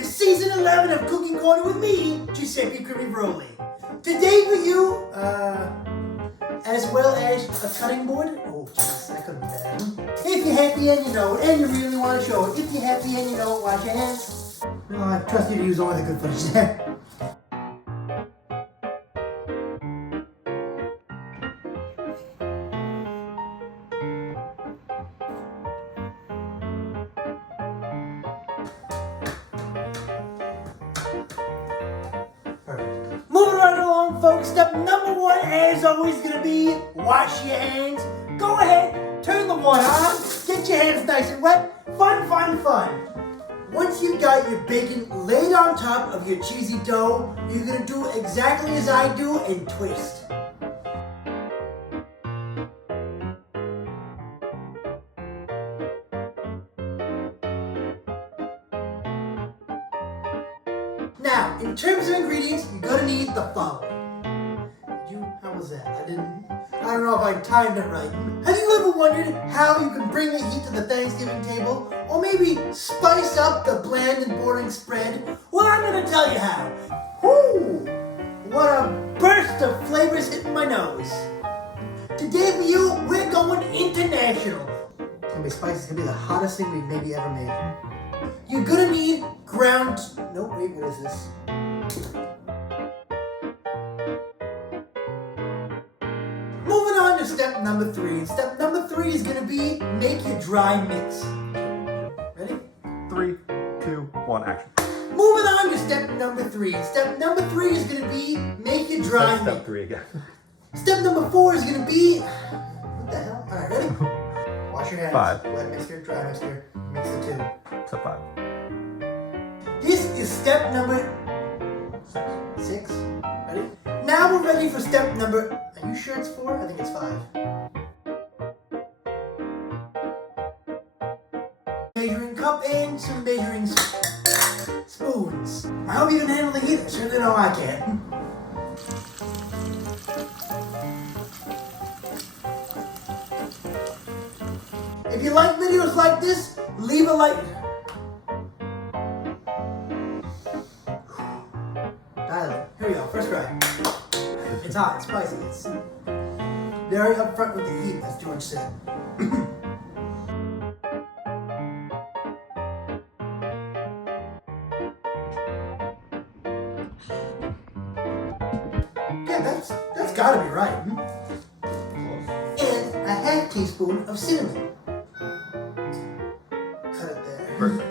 to season 11 of Cooking Corner with me, Giuseppe CrimiVaroli. Today for you, as well as a cutting board. Oh, jeez, that could be bad. If you're happy and you know it, and you really want to show it. If you're happy and you know it, wash your hands. Well, I trust you to use only the good footage there. Moving right along, folks. Step number 1, as always, gonna be wash your hands. Go ahead, turn the water on, get your hands nice and wet. Fun, fun, fun. Once you've got your bacon laid on top of your cheesy dough, you're gonna do exactly as I do and twist. Now, in terms of ingredients, you're gonna need the following. How was that? I don't know if I timed it right. Have you ever wondered how you can bring the heat to the Thanksgiving table? Or maybe spice up the bland and boring spread? Well, I'm gonna tell you how. Whoo! What a burst of flavors hitting my nose. Today for you, we're going international. It's gonna be spicy. It's gonna be the hottest thing we've maybe ever made. You're gonna need ground... No, wait, what is this? Moving on to step number 3. Step number 3 is gonna be make your dry mix. Ready? 3, 2, 1, action. Moving on to step number 3. Step number 3 is gonna be make your dry mix. Step 3 again. Step number 4 is gonna be... What the hell? Alright, ready? Wash your hands. 5. Wet mixture, dry mixture. Mix the 2. Step 5. This is step number 6. Ready? Now we're ready for step number... Are you sure it's 4? I think it's 5. Measuring cup and some measuring spoons. I hope you can handle the heat. I certainly know I can. If you like videos like this, leave a like. Dial. Here we go. First try. It's hot. It's spicy. It's very upfront with the heat, as George said. Yeah, that's got to be right. And a half teaspoon of cinnamon. Cut it there. Perfect.